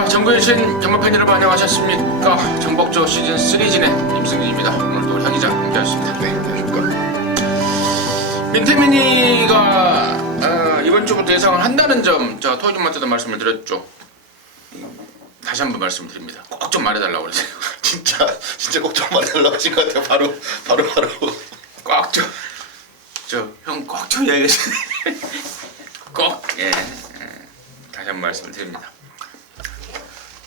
자, 정부의신 경마팬 여러분 안녕하셨습니까? 정복조 시즌 3 진행 임승진입니다. 오늘도 우리 하 기자 함께하겠습니다. 네, 안녕하십니까. 민태민이가 이번 주부터 예상을 한다는 점 제가 토요일마트도 말씀을 드렸죠. 다시 한번 말씀드립니다. 꼭 좀 말해달라고 그러세요. 진짜 꼭 좀 만들려고 하신 것 같아요. 바로. 꼭 좀, 형 꼭 좀 이야기하시네. 꼭, 다시 한번 말씀을 드립니다.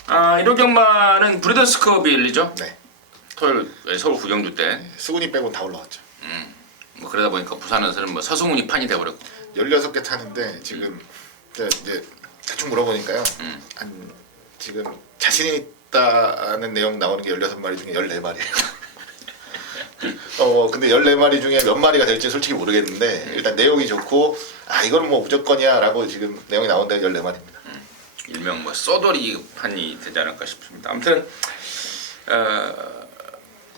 1호 경마는 브리더스컵이 열리죠? 네. 토요일 서울 구경주 때. 수근이 빼고 다 올라왔죠. 뭐 그러다 보니까 부산에서는 뭐 서승훈이 판이 돼버렸고. 16개 타는데 지금 이제 대충 물어보니까요. 지금 자신 있다는 내용 나오는 게 16마리 중에 14마리예요. 근데 14마리 중에 몇 마리가 될지 솔직히 모르겠는데 일단 내용이 좋고 이건 뭐 무조건이야 라고 지금 내용이 나온데 14마리입니다. 일명 뭐 쏘돌이 판이 되지 않을까 싶습니다. 아무튼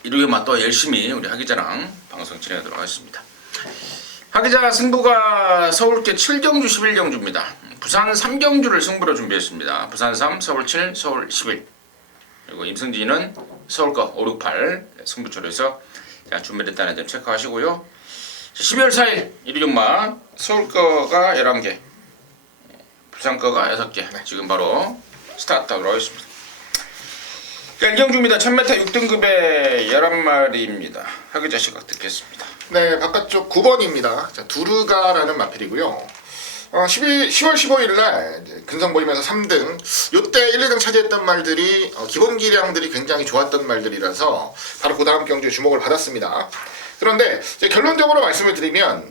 1호 경마 또 열심히 우리 하 기자랑 방송 진행하도록 하겠습니다. 하 기자 승부가 서울께 7경주 11경주입니다. 부산 3경주를 승부로 준비했습니다. 부산 3, 서울 7, 서울 11. 그리고 임승진은 서울 거 5, 6, 8 승부처로 해서 준비됐다는 점 체크하시고요. 12월 4일 1호 경마 서울 거가 11개, 부산 거가 6개. 지금 바로 스타트하도록 하겠습니다. 1경주입니다. 1000m 6등급의 11마리입니다. 하 기자 시각 듣겠습니다. 네, 바깥쪽 9번입니다. 자, 두르가라는 마필이고요. 10월 15일 날 근성 모임에서 3등, 요때 1, 2등 차지했던 말들이 기본 기량들이 굉장히 좋았던 말들이라서 바로 그 다음 경주에 주목을 받았습니다. 그런데 이제 결론적으로 말씀을 드리면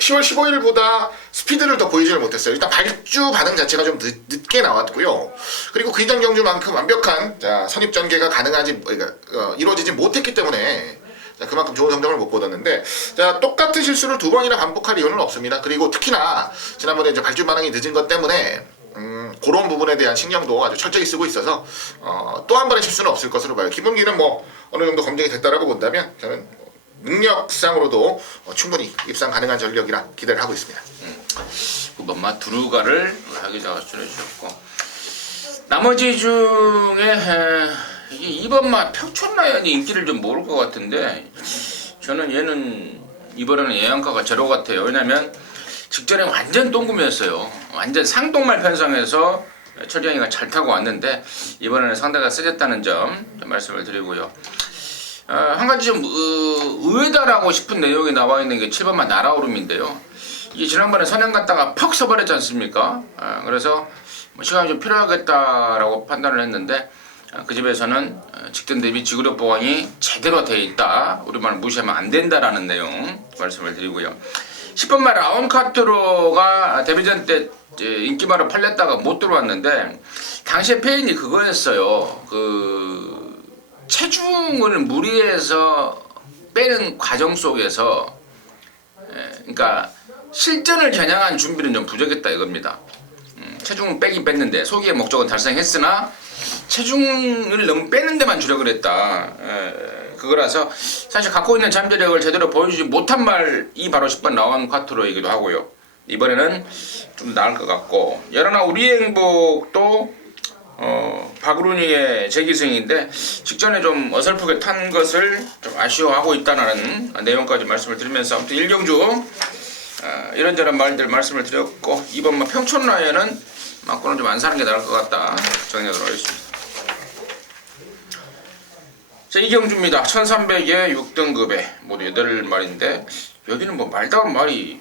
10월 15일보다 스피드를 더 보이지를 못했어요. 일단 발주 반응 자체가 좀 늦게 나왔고요. 그리고 그 이전 경주만큼 완벽한 선입 전개가 이루어지지 못했기 때문에 그만큼 좋은 성적을 못 거뒀는데, 똑같은 실수를 2번이나 반복할 이유는 없습니다. 그리고 특히나 지난번에 이제 발주 반응이 늦은 것 때문에 그런 부분에 대한 신경도 아주 철저히 쓰고 있어서 또 한 번의 실수는 없을 것으로 봐요. 기본기는 뭐 어느 정도 검증이 됐다라고 본다면 저는 능력상으로도 충분히 입상 가능한 전력이라 기대를 하고 있습니다. 9번 두루가를 하 기자가 줄여주셨고, 나머지 중에 이게 2번마 평촌라연이 인기를 좀 모를 것 같은데, 저는 얘는 이번에는 예양가가 제로 같아요. 왜냐면 직전에 완전 똥금이었어요. 완전 상동말 편성해서 철량이가 잘 타고 왔는데 이번에는 상대가 세졌다는 점 말씀을 드리고요. 한 가지 좀 의외다라고 싶은 내용이 나와 있는 게 7번마 나라오름인데요. 이게 지난번에 선행 갔다가 퍽 서버렸지 않습니까? 그래서 시간이 좀 필요하겠다라고 판단을 했는데, 그 집에서는 직전 대비 지구력 보강이 제대로 되어 있다, 우리말 무시하면 안 된다라는 내용 말씀을 드리고요. 10번마 라운카트로가 데뷔전 때 인기마로 팔렸다가 못 들어왔는데, 당시에 페인이 그거였어요. 체중을 무리해서 빼는 과정 속에서 그러니까 실전을 겨냥한 준비는 좀 부족했다 이겁니다. 체중을 빼긴 뺐는데 소기의 목적은 달성했으나 체중을 너무 빼는 데만 주력을 했다. 그거라서 사실 갖고 있는 잠재력을 제대로 보여주지 못한 말이 바로 10번 라운 쿼트로이기도 하고요. 이번에는 좀 나을 것 같고, 여러나 우리의 행복도 박우run이의 재기승인데 직전에 좀 어설프게 탄 것을 좀 아쉬워하고 있다는 내용까지 말씀을 드리면서, 아무튼 1경주 이런저런 말들 말씀을 드렸고, 2번마 평촌라연은 맞고는 좀 안 사는 게 나을 것 같다 정리하도록 하겠습니다. 자, 2경주입니다. 1300에 6등급에 모두 8마리인데 여기는 뭐 말다운 말이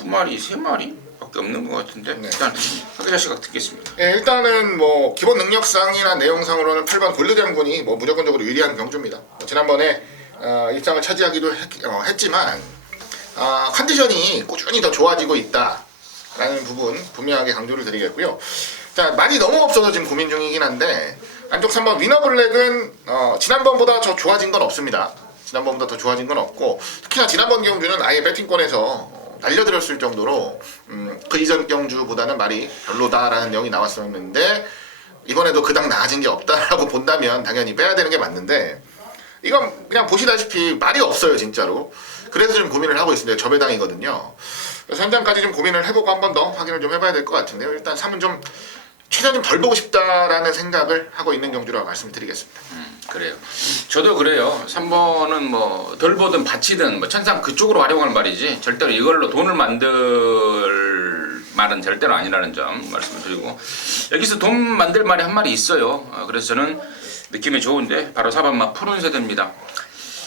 2마리, 3마리 밖에 없는 것 같은데, 일단 하 기자 시각 듣겠습니다. 네, 일단은 뭐 기본 능력상이나 내용상으로는 8번 골드장군이 뭐 무조건적으로 유리한 경주입니다. 지난번에 입상을 차지하기도 했지만 컨디션이 꾸준히 더 좋아지고 있다라는 부분 분명하게 강조를 드리겠고요. 자, 많이 너무 없어서 지금 고민 중이긴 한데, 안쪽 3번 위너블랙은 지난번보다 더 좋아진 건 없습니다. 지난번보다 더 좋아진 건 없고, 특히나 지난번 경주는 아예 배팅권에서 날려들었을 정도로 그 이전 경주보다는 말이 별로다라는 내용이 나왔었는데, 이번에도 그닥 나아진 게 없다라고 본다면 당연히 빼야 되는 게 맞는데, 이건 그냥 보시다시피 말이 없어요 진짜로. 그래서 좀 고민을 하고 있습니다. 저배당이거든요. 그래서 현장까지 좀 고민을 해보고 한 번 더 확인을 좀 해봐야 될 것 같은데요. 일단 3은 좀 최대한 좀 덜 보고 싶다라는 생각을 하고 있는 경주라고 말씀드리겠습니다. 그래요. 저도 그래요. 3번은 뭐 덜 보든 바치든 뭐 천상 그쪽으로 활용할 말이지 절대로 이걸로 돈을 만들 말은 절대로 아니라는 점 말씀을 드리고, 여기서 돈 만들 말이 한 말이 있어요. 그래서 저는 느낌이 좋은데 바로 4번마 푸른 세대입니다.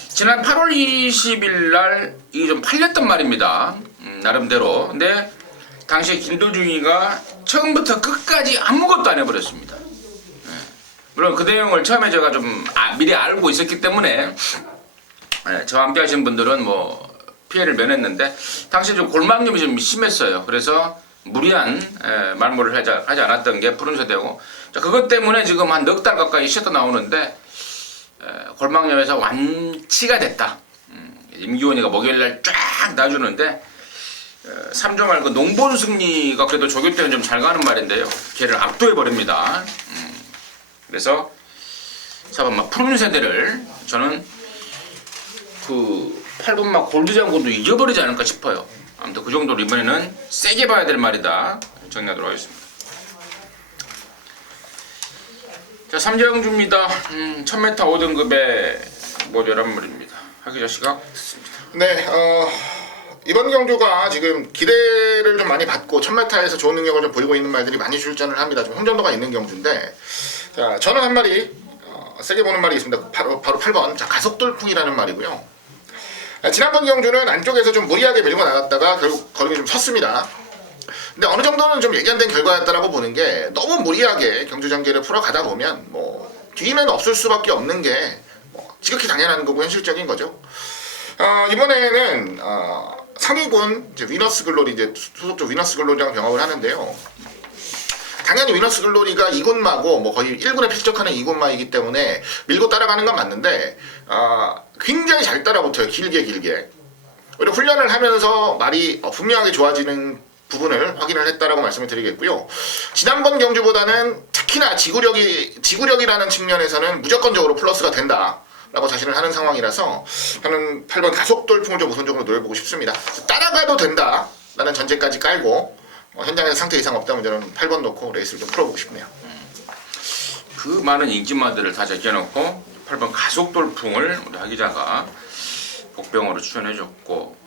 지난 8월 20일 날 이게 좀 팔렸단 말입니다. 나름대로. 근데 당시에 김도중이가 처음부터 끝까지 아무것도 안 해버렸습니다. 물론 그 내용을 처음에 제가 좀 미리 알고 있었기 때문에 저와 함께 하신 분들은 뭐 피해를 면했는데, 당시에 좀 골망염이 좀 심했어요. 그래서 무리한 말모를 하지 않았던 게 푸른 세대고, 그것 때문에 지금 한 넉 달 가까이 쉬었다 나오는데 골망염에서 완치가 됐다. 임기원이가 목요일날 쫙 놔주는데 3조 말고 농본 승리가 그래도 조교 때는 좀 잘 가는 말인데요. 걔를 압도해버립니다. 그래서 4번마 푸른 세대를 저는 그 8번마 골드장군도 이겨버리지 않을까 싶어요. 아무튼 그 정도로 이번에는 세게 봐야 될 말이다. 정리하도록 하겠습니다. 자, 삼재영주입니다. 1000m 5등급의 모두 11마리입니다. 하기자 시각 듣습니다. 네, 이번 경주가 지금 기대를 좀 많이 받고 1000m에서 좋은 능력을 좀 보이고 있는 말들이 많이 출전을 합니다. 좀 혼전도가 있는 경주인데, 자, 저는 한 마리 세게 보는 말이 있습니다. 바로 8번 자, 가속돌풍이라는 말이고요. 지난번 경주는 안쪽에서 좀 무리하게 밀고 나갔다가 결국 거리에 좀 섰습니다. 근데 어느 정도는 좀 예견된 결과였다라고 보는 게, 너무 무리하게 경주 전개를 풀어가다 보면 뭐 뒤는 없을 수밖에 없는 게 뭐 지극히 당연한 거고 현실적인 거죠. 이번에는 상위군 이제 위너스 글로리, 이제 소속조 위너스 글로리랑 병합을 하는데요. 당연히 위너스 글로리가 2군마고 뭐 거의 1군에 필적하는 2군마이기 때문에 밀고 따라가는 건 맞는데 굉장히 잘 따라붙어요. 길게. 오히려 훈련을 하면서 말이 분명하게 좋아지는 부분을 확인을 했다라고 말씀을 드리겠고요. 지난번 경주보다는 특히나 지구력이라는 측면에서는 무조건적으로 플러스가 된다 라고 자신을 하는 상황이라서 저는 8번 가속돌풍을 좀 우선적으로 노려보고 싶습니다. 따라가도 된다 라는 전제까지 깔고 현장에서 상태 이상 없다면 저는 8번 놓고 레이스를 좀 풀어보고 싶네요. 그 많은 인기마들을 다 제껴놓고 8번 가속돌풍을 우리 하기자가 복병으로 추천해줬고,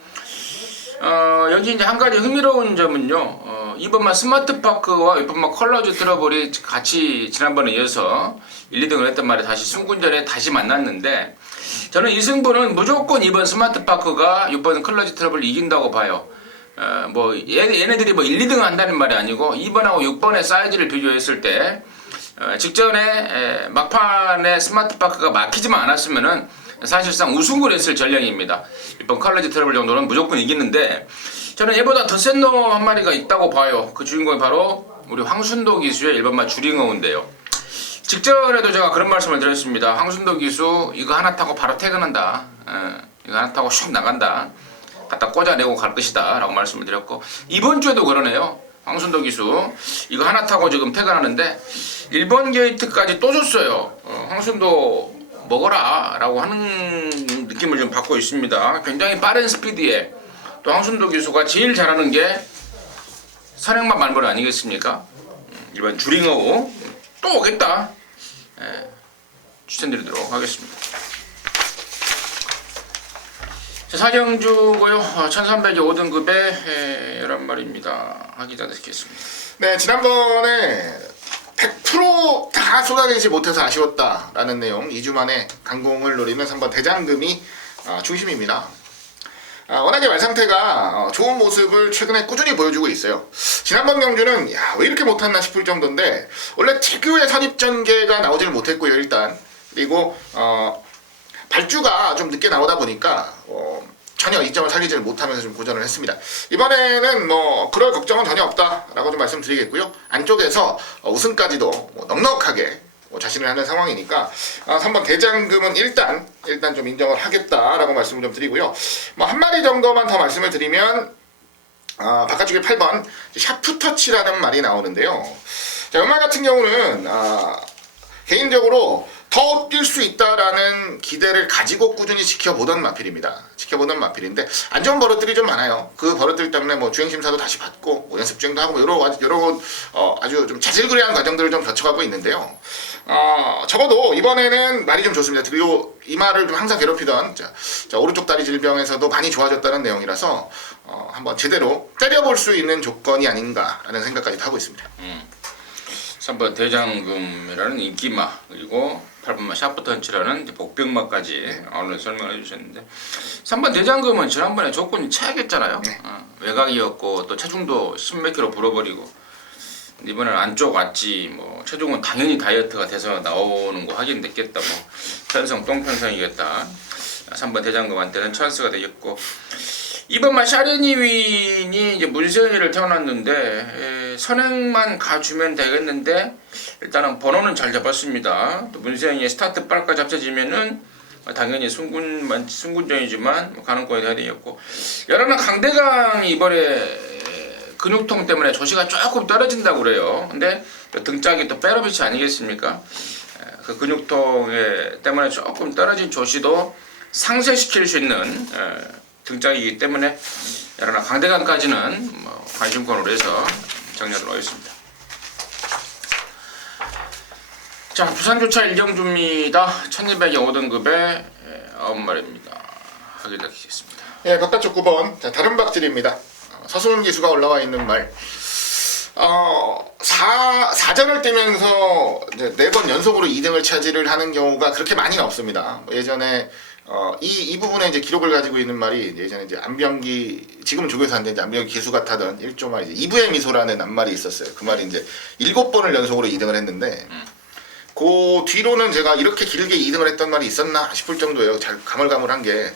여기 이제 한 가지 흥미로운 점은요, 2번마 스마트파크와 6번마 컬러즈 트러블이 같이 지난번에 이어서 1, 2등을 했던 말에 다시 승군전에 다시 만났는데, 저는 이 승부는 무조건 2번 스마트파크가 6번 컬러즈 트러블을 이긴다고 봐요. 뭐 얘네들이 뭐 1, 2등을 한다는 말이 아니고 2번하고 6번의 사이즈를 비교했을 때 직전에 막판에 스마트파크가 막히지만 않았으면은 사실상 우승을 했을 전략입니다. 6번 컬러지 트러블 정도는 무조건 이기는데, 저는 얘보다 더 센 놈 한 마리가 있다고 봐요. 그 주인공이 바로 우리 황순도 기수의 1번마 주링어운데요. 직전에도 제가 그런 말씀을 드렸습니다. 황순도 기수 이거 하나 타고 바로 퇴근한다. 이거 하나 타고 슉 나간다. 갖다 꽂아내고 갈 것이다 라고 말씀을 드렸고, 이번 주에도 그러네요. 황순도 기수 이거 하나 타고 지금 퇴근하는데 1번 게이트까지 또 줬어요. 황순도 먹어라 라고 하는 느낌을 좀 받고 있습니다. 굉장히 빠른 스피드에 또 황순도 기수가 제일 잘하는 게 선행만 말벌 아니겠습니까? 이번 주링어우 또 오겠다. 추천드리도록 하겠습니다. 사경주고요. 1300이 5등급의 11마리입니다. 하기자 듣겠습니다. 네, 지난번에 100%다 쏟아내지 못해서 아쉬웠다라는 내용, 2주 만에 강공을 노리는 3번 대장금이 중심입니다. 워낙에 말 상태가 좋은 모습을 최근에 꾸준히 보여주고 있어요. 지난번 경주는 왜 이렇게 못했나 싶을 정도인데, 원래 특유의 선입전개가 나오질 못했고요, 일단. 그리고 발주가 좀 늦게 나오다 보니까 전혀 이점을 살리지를 못하면서 좀 고전을 했습니다. 이번에는 뭐 그럴 걱정은 전혀 없다라고 좀 말씀드리겠고요. 안쪽에서 우승까지도 뭐 넉넉하게 자신을 하는 상황이니까 3번 대장금은 일단 좀 인정을 하겠다라고 말씀을 좀 드리고요. 뭐 한 마리 정도만 더 말씀을 드리면 바깥쪽에 8번 샤프터치라는 말이 나오는데요. 자, 연말 같은 경우는 개인적으로 더 뛸 수 있다라는 기대를 가지고 꾸준히 지켜보던 마필입니다. 지켜보는 마필인데 안 좋은 버릇들이 좀 많아요. 그 버릇들 때문에 뭐 주행 심사도 다시 받고 뭐 연습 주행도 하고 뭐 여러 아주 좀 자질구레한 과정들을 좀 거쳐가고 있는데요. 적어도 이번에는 말이 좀 좋습니다. 그리고 이마를 좀 항상 괴롭히던 자, 오른쪽 다리 질병에서도 많이 좋아졌다는 내용이라서 한번 제대로 때려볼 수 있는 조건이 아닌가라는 생각까지도 하고 있습니다. 3번 대장금이라는 인기마, 그리고 8번마 샤프턴치라는 복병마까지 오늘 설명을 해주셨는데, 3번 대장금은 지난번에 조건이 최악이었잖아요. 네. 외곽이었고 또 체중도 10몇 킬로 불어버리고, 이번에는 안쪽 왔지, 뭐 체중은 당연히 다이어트가 돼서 나오는 거 확인됐겠다, 뭐 편성 똥편성이겠다. 3번 대장금한테는 찬스가 되겠고, 2번마 샤르니윈이 이제 문세윤이를 태어났는데 선행만 가주면 되겠는데, 일단은 번호는 잘 잡았습니다. 또 문세윤이 스타트 빨까지 합쳐지면은 당연히 승군전이지만 가능권이 돼야 되겠고, 여러분 강대강이 이번에 근육통 때문에 조시가 조금 떨어진다고 그래요. 근데 등짝이 또 페러비치 아니겠습니까? 그 근육통 때문에 조금 떨어진 조시도 상쇄시킬 수 있는 등짝이기 때문에 여러나 강대강까지는 뭐 관심권으로 해서 정리하도록 하겠습니다. 자, 부산교차 일경주입니다. 1200의 5등급의 9마리입니다. 확인하겠습니다. 예, 바깥쪽 9번. 자, 다른 박질입니다. 서수는 기수가 올라와 있는 말. 4전을 뛰면서 이제 4번 연속으로 2등을 차지를 하는 경우가 그렇게 많이는 없습니다. 예전에 이 부분에 이제 기록을 가지고 있는 말이 예전에 이제 안병기, 지금은 조교사 안 되는데 안병기 기수가 타던 1조말 이제 이브의 미소라는 앞말이 있었어요. 그 말이 이제 7번을 연속으로 2등을 했는데, 그 뒤로는 제가 이렇게 길게 2등을 했던 말이 있었나 싶을 정도예요. 잘 가물가물한 게.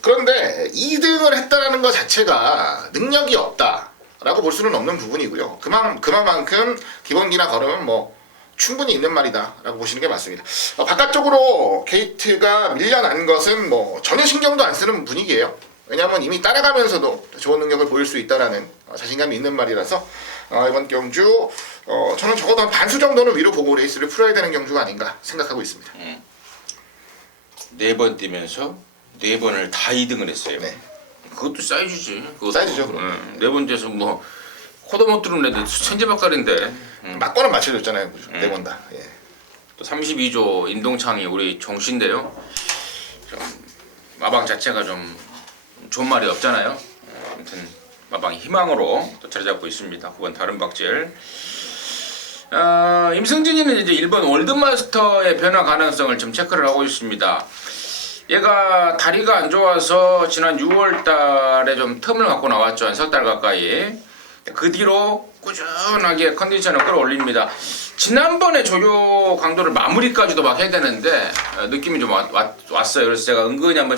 그런데 2등을 했다라는 것 자체가 능력이 없다라고 볼 수는 없는 부분이고요. 그만큼 기본기나 걸음은 뭐 충분히 있는 말이다라고 보시는 게 맞습니다. 바깥쪽으로 게이트가 밀려난 것은 뭐 전혀 신경도 안 쓰는 분위기예요. 왜냐하면 이미 따라가면서도 좋은 능력을 보일 수 있다라는 자신감이 있는 말이라서 이번 경주 저는 적어도 한 반수 정도는 위로 보고 레이스를 풀어야 되는 경주가 아닌가 생각하고 있습니다. 4번 뛰면서 4번을 다 2등을 했어요. 네. 그것도 사이즈지. 그것도. 사이즈죠, 그럼. 4번째에서 뭐 코도 못 뚫은 애들 천지박갈인데. 막거는 맞춰줬잖아요. 4번 다. 예. 또 32조 인동창이 우리 종씨인데요. 좀 마방 자체가 좀 좋은 말이 없잖아요. 아무튼 마방 희망으로 또 자리 잡고 있습니다. 9번 다른 박질. 임승진이는 이제 1번 월드마스터의 변화 가능성을 좀 체크를 하고 있습니다. 얘가 다리가 안 좋아서 지난 6월 달에 좀 틈을 갖고 나왔죠. 한 석 달 가까이. 그 뒤로 꾸준하게 컨디션을 끌어올립니다. 지난번에 조교 강도를 마무리까지도 막 해야 되는데 느낌이 좀 왔어요. 그래서 제가 은근히 한번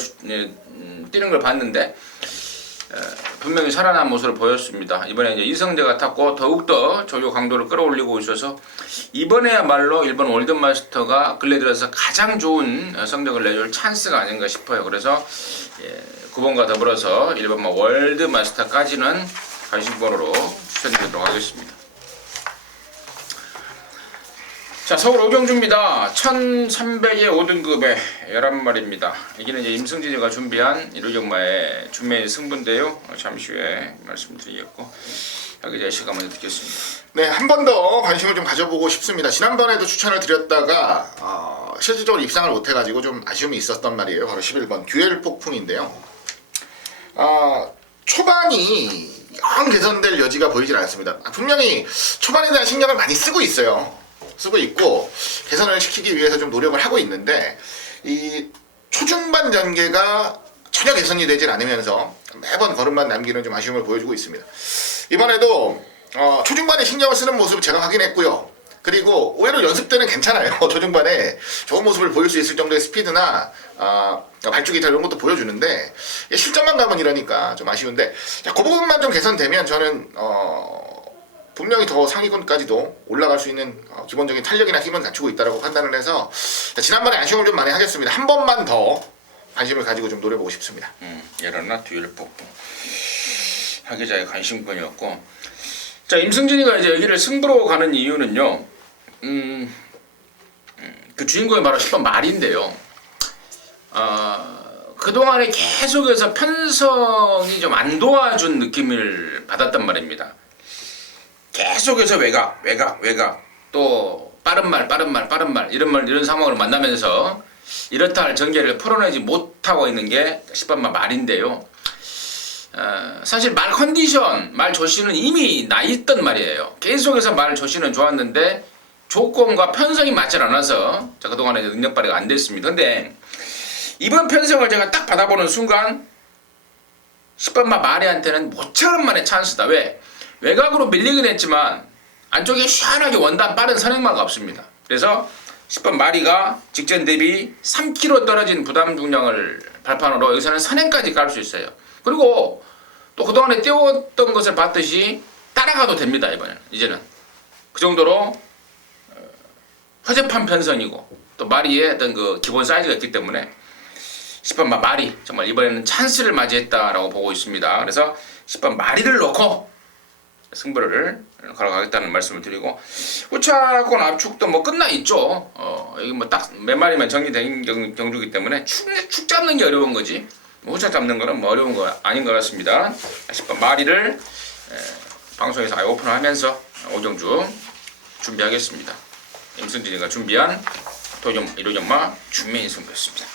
뛰는 걸 봤는데 분명히 살아난 모습을 보였습니다. 이번에 이제 이성재가 탔고 더욱더 조교 강도를 끌어올리고 있어서 이번에야말로 1번 월드마스터가 근래 들어서 가장 좋은 성적을 내줄 찬스가 아닌가 싶어요. 그래서 9번과 더불어서 1번 월드마스터까지는 관심번호로 추천드리도록 하겠습니다. 자, 서울 오경주입니다. 1300의 5등급의 11마리입니다. 여기는 이제 임승진이가 준비한 1호경마의 준매 승부인데요. 잠시 후에 말씀드리겠고, 여기 이제 시간 먼저 듣겠습니다. 네, 한 번 더 관심을 좀 가져보고 싶습니다. 지난번에도 추천을 드렸다가 실질적으로 입상을 못해가지고 좀 아쉬움이 있었던 말이에요. 바로 11번 듀엘 폭풍인데요. 초반이 영 개선될 여지가 보이질 않습니다. 분명히 초반에 대한 신경을 많이 쓰고 있어요. 쓰고 있고 개선을 시키기 위해서 좀 노력을 하고 있는데, 이 초중반 전개가 전혀 개선이 되질 않으면서 매번 걸음만 남기는 좀 아쉬움을 보여주고 있습니다. 이번에도 초중반에 신경을 쓰는 모습을 제가 확인했고요. 그리고 의외로 연습 때는 괜찮아요. 초중반에 좋은 모습을 보일 수 있을 정도의 스피드나 발주기타 이런 것도 보여주는데, 실전만 가면 이러니까 좀 아쉬운데, 자, 그 부분만 좀 개선되면 저는 분명히 더 상위권까지도 올라갈 수 있는 기본적인 탄력이나 힘은 갖추고 있다고 판단을 해서 지난번에 아쉬움을 좀 많이 하겠습니다. 한 번만 더 관심을 가지고 좀 노려보고 싶습니다. 예라나 듀엘 폭풍 하기자의 관심권이었고, 자, 임승진이가 이제 여기를 승부로 가는 이유는요. 그 주인공이 바로 10번 말인데요. 그동안에 계속해서 편성이 좀 안 도와준 느낌을 받았단 말입니다. 계속해서 외곽 또 빠른 말 이런 상황을 만나면서 이렇다 할 전개를 풀어내지 못하고 있는 게 10번마 말인데요. 사실 말 컨디션, 말 조시는 이미 나 있던 말이에요. 계속해서 말 조시는 좋았는데 조건과 편성이 맞지 않아서 그동안에 능력 발휘가 안 됐습니다. 근데 이번 편성을 제가 딱 받아보는 순간 10번마 마리한테는 모처럼 만의 찬스다. 왜? 외곽으로 밀리긴 했지만 안쪽에 시원하게 원단 빠른 선행마가 없습니다. 그래서 10번 마리가 직전 대비 3kg 떨어진 부담 중량을 발판으로 여기서는 선행까지 갈 수 있어요. 그리고 또 그동안에 띄웠던 것을 봤듯이 따라가도 됩니다. 이제는 그 정도로 허접한 편성이고 또 마리의 어떤 그 기본 사이즈가 있기 때문에 10번 마리 정말 이번에는 찬스를 맞이했다라고 보고 있습니다. 그래서 10번 마리를 놓고 승부를 걸어가겠다는 말씀을 드리고 후차권 압축도 뭐 끝나 있죠. 여기 뭐 딱 몇 마리만 정리된 경주기 때문에 축 잡는 게 어려운 거지. 후차 잡는 거는 뭐 어려운 거 아닌 것 같습니다. 10번 마리를 방송에서 오픈하면서 오경주 준비하겠습니다. 임승진이가 준비한 도전 1호전마 준매인 승부였습니다.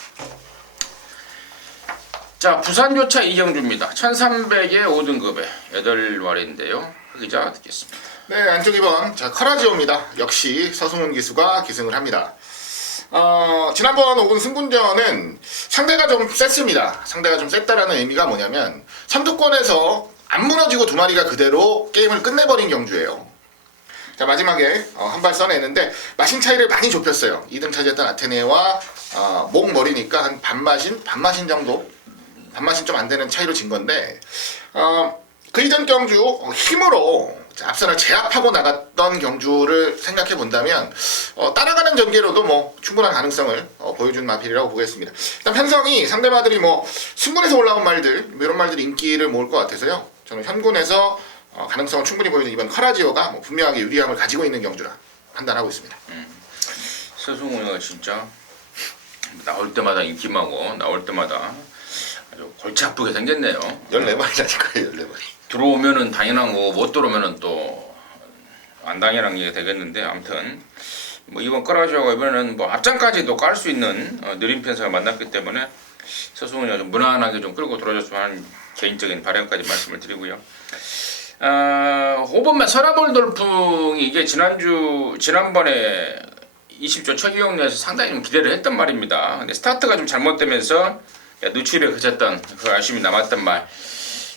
자, 부산교차 이경주입니다. 1300의 5등급에 8마리인데요. 기자 듣겠습니다. 네, 안쪽 2번. 자, 카라지오입니다. 역시 서승훈 기수가 기승을 합니다. 지난번 5군 승군전은 상대가 좀 셌습니다. 상대가 좀 셌다라는 의미가 뭐냐면 선두권에서 안 무너지고 두 마리가 그대로 게임을 끝내버린 경주예요. 자, 마지막에 한 발 써내는데 마신 차이를 많이 좁혔어요. 2등 차지했던 아테네와 목 머리니까 한 반마신 정도, 반마신 좀 안 되는 차이로 진 건데 그 이전 경주 힘으로 앞선을 제압하고 나갔던 경주를 생각해 본다면 따라가는 전개로도 뭐 충분한 가능성을 보여준 마필이라고 보겠습니다. 일단 편성이 상대마들이 뭐 승군에서 올라온 말들 이런 말들이 인기를 모을 것 같아서요. 저는 현군에서 가능성을 충분히 보여준 이번 카라지오가 뭐 분명하게 유리함을 가지고 있는 경주라 판단하고 있습니다. 서승훈이가 진짜 나올 때마다 인기마고 나올 때마다 아주 골치 아프게 생겼네요. 14마리라니까요. 14마리. 들어오면은 당연한 거고 못 들어오면은 또 안 당연한 게 되겠는데 아무튼 뭐 이번 카라지오가 이번에는 뭐 앞장까지도 깔 수 있는 느린 편성을 만났기 때문에 서승훈이가 좀 무난하게 좀 끌고 들어줬으면 하는 개인적인 바람까지 말씀을 드리고요. 5번만 서라볼 돌풍이 이게 지난번에 20조 최기용리에서 상당히 좀 기대를 했단 말입니다. 근데 스타트가 좀 잘못되면서 누출에 그쳤던 그 아쉬움이 남았단 말.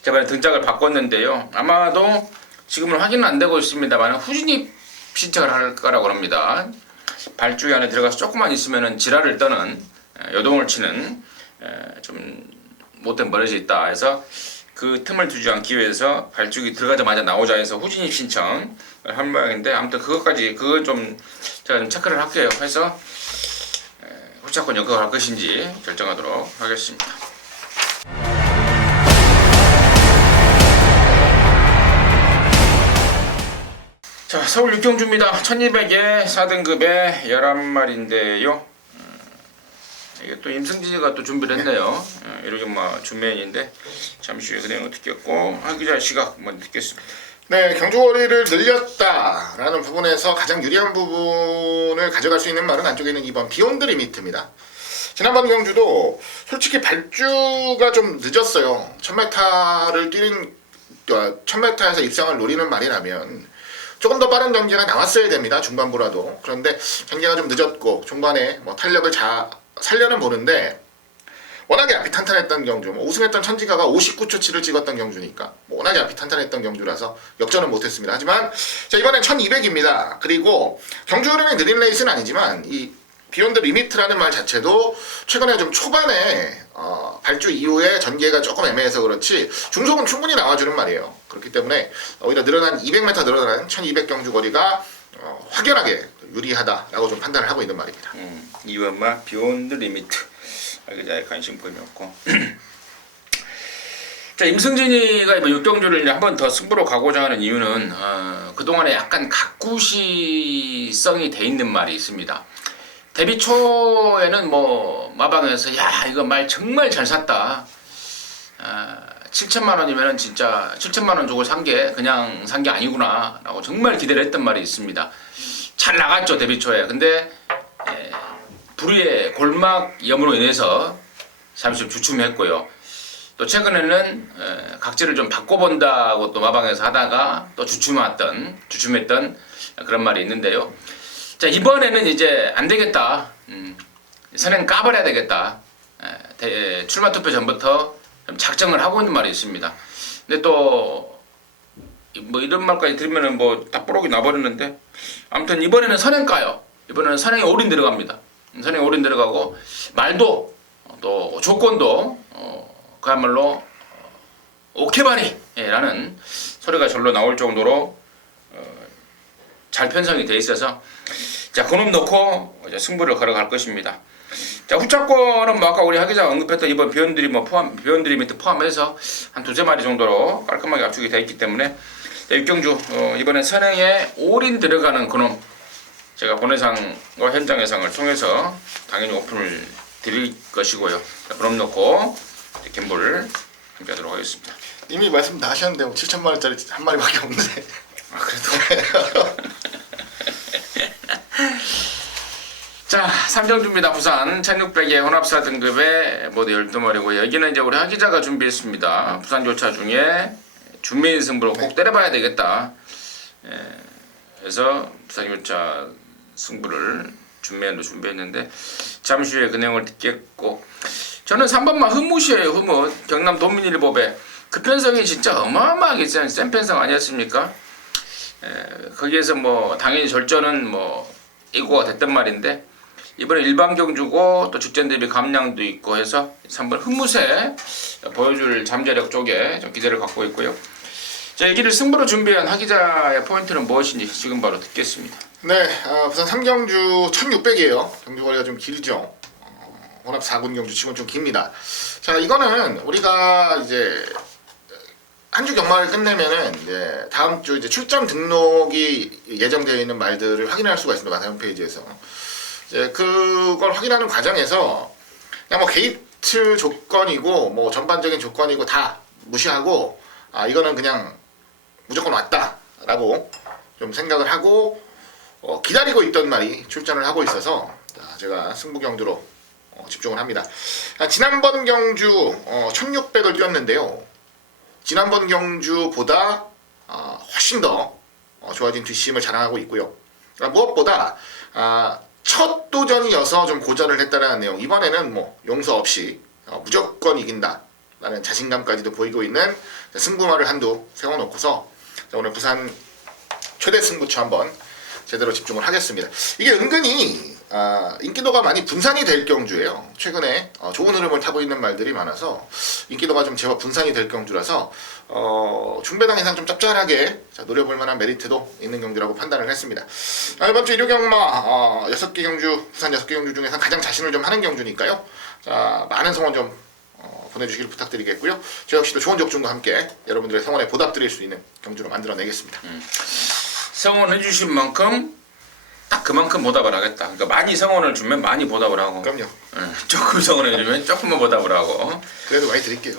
제가 등장을 바꿨는데요. 아마도 지금은 확인은 안 되고 있습니다만 후진입 신청을 할 거라고 합니다. 발주기 안에 들어가서 조금만 있으면은 지랄을 떠는 요동을 치는 좀 못된 버릇이 있다 해서 그 틈을 두지 않기 위해서 발주기 들어가자마자 나오자 해서 후진입 신청을 한 모양인데 아무튼 그거 좀 제가 좀 체크를 할게요. 해서 후차권 연극을 할 것인지 결정하도록 하겠습니다. 자, 서울 육경주입니다. 1200에 4등급에 11마리인데요. 이게 또 임승진이가 또 준비를 했네요. 이렇게 뭐 준매인인데 잠시 후에 그냥 듣겠고 하기자 시각 먼저 듣겠습니다. 네, 경주거리를 늘렸다라는 부분에서 가장 유리한 부분을 가져갈 수 있는 말은 안쪽에 있는 2번 비욘드 리미트입니다. 지난번 경주도 솔직히 발주가 좀 늦었어요. 1000m를 뛰는 1000m에서 입상을 노리는 말이라면 조금 더 빠른 전개가 나왔어야 됩니다. 중반부라도. 그런데 전개가 좀 늦었고 중반에 뭐 탄력을 살려는 보는데 워낙에 앞이 탄탄했던 경주, 우승했던 천지가가 59초 7을 찍었던 경주니까 워낙에 앞이 탄탄했던 경주라서 역전은 못했습니다. 하지만 자, 이번엔 1200입니다. 그리고 경주 흐름이 느린 레이스는 아니지만 이 비욘드 리미트라는 말 자체도 최근에 좀 초반에 발주 이후에 전개가 조금 애매해서 그렇지 중속은 충분히 나와주는 말이에요. 그렇기 때문에 오히려 200m 늘어난 1200 경주 거리가 확연하게 유리하다라고 좀 판단을 하고 있는 말입니다. 이번마 비욘드 리미트 알기자에 관심 보이었고 자, 임승진이가 이번 6경주를 한 번 더 승부로 가고자 하는 이유는 그동안에 약간 각구시성이 돼 있는 말이 있습니다. 데뷔 초에는 뭐 마방에서 야 이거 말 정말 잘 샀다. 7천만 원이면은 진짜 7천만 원 주고 산 게 그냥 산 게 아니구나라고 정말 기대를 했던 말이 있습니다. 잘 나갔죠 데뷔 초에. 근데 불의의 골막염으로 인해서 잠시 좀 주춤했고요. 또 최근에는 각질을 좀 바꿔본다고 또 마방에서 하다가 또 주춤했던 그런 말이 있는데요. 자 이번에는 이제 안 되겠다. 선행 까버려야 되겠다. 출마 투표 전부터 좀 작정을 하고 있는 말이 있습니다. 근데 또 뭐 이런 말까지 들으면은 뭐 다 뽀록이 나버렸는데 아무튼 이번에는 선행 까요. 이번에는 선행에 올인 들어갑니다. 선행에 올인 들어가고 말도 또 조건도 그야말로 오케바리라는 소리가 절로 나올 정도로 잘 편성이 돼 있어서 자 그놈 놓고 이제 승부를 걸어갈 것입니다. 자 후차권은 뭐 아까 우리 하 기자가 언급했던 이번 비원들이 밑에 포함해서 한 두세 마리 정도로 깔끔하게 압축이 되어 있기 때문에 자, 육경주 이번에 선행에 올인 들어가는 그놈 제가 본회상과 현장 예상을 통해서 당연히 오픈을 드릴 것이고요. 자, 그럼 놓고 갬블 함께 하도록 하겠습니다. 이미 말씀 다 하셨는데 뭐 7천만 원짜리 한 마리밖에 없는데. 아 그래도 자 삼정주입니다. 부산 1600의 혼합사 등급의 모두 12마리고 여기는 이제 우리 하 기자가 준비했습니다. 부산 교차 중에 준메인 승부를 꼭 때려봐야 되겠다. 그래서 부산 교차 승부를 준메인으로 준비했는데 잠시 후에 그 내용을 듣겠고 저는 3번만 흐뭇이에요. 흐뭇 경남 도민일보배 그 편성이 진짜 어마어마하게 센 편성 아니었습니까? 거기에서 뭐 당연히 절전은 뭐 예고가 됐단 말인데 이번에 일반경주고 또 직전 대비 감량도 있고 해서 3번 흐뭇에 보여줄 잠재력 쪽에 좀 기대를 갖고 있고요. 자, 여기를 승부로 준비한 하 기자의 포인트는 무엇인지 지금 바로 듣겠습니다. 네, 부산 3경주 1600이에요. 경주거리가 좀 길죠. 혼합 4군 경주 치고는 좀 깁니다. 자, 이거는 우리가 이제 한 주 경마를 끝내면은 이제 다음 주 이제 출전 등록이 예정되어 있는 말들을 확인할 수가 있습니다. 마사 홈페이지에서. 이제 그걸 확인하는 과정에서 그냥 뭐 게이트 조건이고 뭐 전반적인 조건이고 다 무시하고 이거는 그냥 무조건 왔다라고 좀 생각을 하고 기다리고 있던 말이 출전을 하고 있어서 제가 승부 경주로 집중을 합니다. 지난번 경주 1600을 뛰었는데요. 지난번 경주보다 훨씬 더 좋아진 뒷심을 자랑하고 있고요. 무엇보다 첫 도전이어서 좀 고전을 했다는 내용. 이번에는 뭐 용서 없이 무조건 이긴다라는 자신감까지도 보이고 있는 승부말을 한두 세워놓고서 오늘 부산 최대 승부처 한번 제대로 집중을 하겠습니다. 이게 은근히 인기도가 많이 분산이 될 경주예요. 최근에 좋은 흐름을 타고 있는 말들이 많아서 인기도가 좀 제법 분산이 될 경주라서 중배당 이상 좀 짭짤하게 노려볼 만한 메리트도 있는 경주라고 판단을 했습니다. 이번 주 일요경마 6개 경주, 부산 6개 경주 중에서 가장 자신을 좀 하는 경주니까요. 자, 많은 성원 좀 보내주시길 부탁드리겠고요. 저 역시도 좋은 적중과 함께 여러분들의 성원에 보답드릴 수 있는 경주로 만들어내겠습니다. 성원해 주신 만큼 딱 그만큼 보답을 하겠다. 그러니까 많이 성원을 주면 많이 보답을 하고 그럼요. 조금 성원해 주면 조금만 보답을 하고 그래도 많이 드릴게요.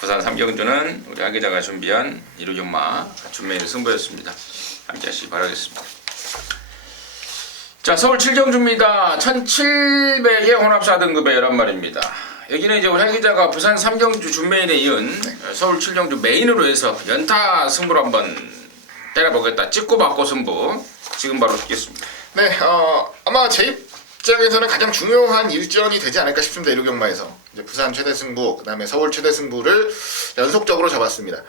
부산 3경주는 우리 하 기자가 준비한 일요경마 준메인 승부였습니다. 함께 하시기 바라겠습니다. 자 서울 7경주입니다. 1700의 혼합 4등급의 11마리입니다. 여기는 이제 우리 하 기자가 부산 3경주 준메인에 이은 서울 7경주 메인으로 해서 연타 승부로 한번 때려보겠다. 찍고 받고 승부 지금 바로 듣겠습니다. 네, 아마 제 입장에서는 가장 중요한 일전이 되지 않을까 싶습니다. 일요경마에서 이제 부산 최대 승부, 그다음에 서울 최대 승부를 연속적으로 잡았습니다.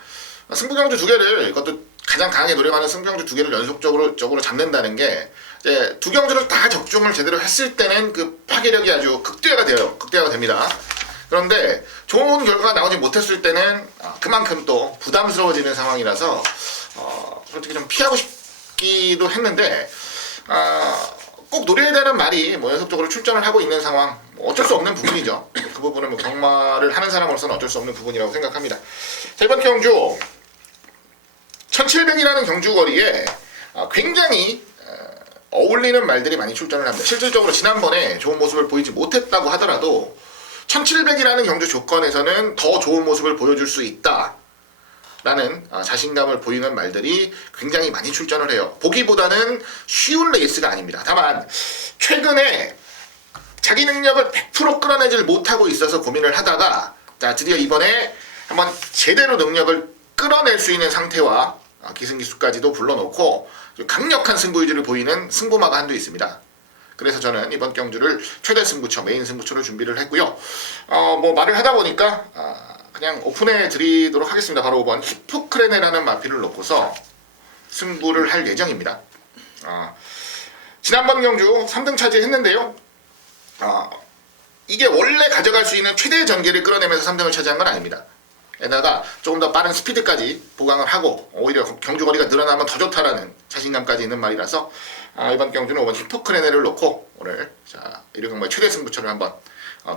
승부 경주 두 개를 이것도 가장 강하게 노력하는 승부 경주 두 개를 연속적으로 잡는다는 게 이제 두 경주를 다 적중을 제대로 했을 때는 그 파괴력이 아주 극대화가 됩니다. 그런데 좋은 결과가 나오지 못했을 때는 그만큼 또 부담스러워지는 상황이라서 솔직히 좀 피하고 싶기도 했는데 꼭 노려야 되는 말이 뭐 연속적으로 출전을 하고 있는 상황 어쩔 수 없는 부분이죠. 그 부분은 뭐 경마를 하는 사람으로서는 어쩔 수 없는 부분이라고 생각합니다. 자, 이번 경주 1700이라는 경주 거리에 굉장히 어울리는 말들이 많이 출전을 합니다. 실질적으로 지난번에 좋은 모습을 보이지 못했다고 하더라도 1700이라는 경주 조건에서는 더 좋은 모습을 보여줄 수 있다 라는 자신감을 보이는 말들이 굉장히 많이 출전을 해요. 보기보다는 쉬운 레이스가 아닙니다. 다만 최근에 자기 능력을 100% 끌어내질 못하고 있어서 고민을 하다가 자 드디어 이번에 한번 제대로 능력을 끌어낼 수 있는 상태와 기승기수까지도 불러놓고 강력한 승부의지를 보이는 승부마가 한두 있습니다. 그래서 저는 이번 경주를 최대 승부처, 메인 승부처를 준비를 했고요. 뭐 말을 하다 보니까 그냥 오픈해 드리도록 하겠습니다. 바로 5번 히포크레네라는 마필을 놓고서 승부를 할 예정입니다. 지난번 경주 3등 차지했는데요. 이게 원래 가져갈 수 있는 최대 전개를 끌어내면서 3등을 차지한 건 아닙니다. 게다가 조금 더 빠른 스피드까지 보강을 하고 오히려 경주 거리가 늘어나면 더 좋다라는 자신감까지 있는 말이라서 이번 경주는 5번 히포크레네를 놓고 오늘 자 1회 경마의 최대 승부처를 한번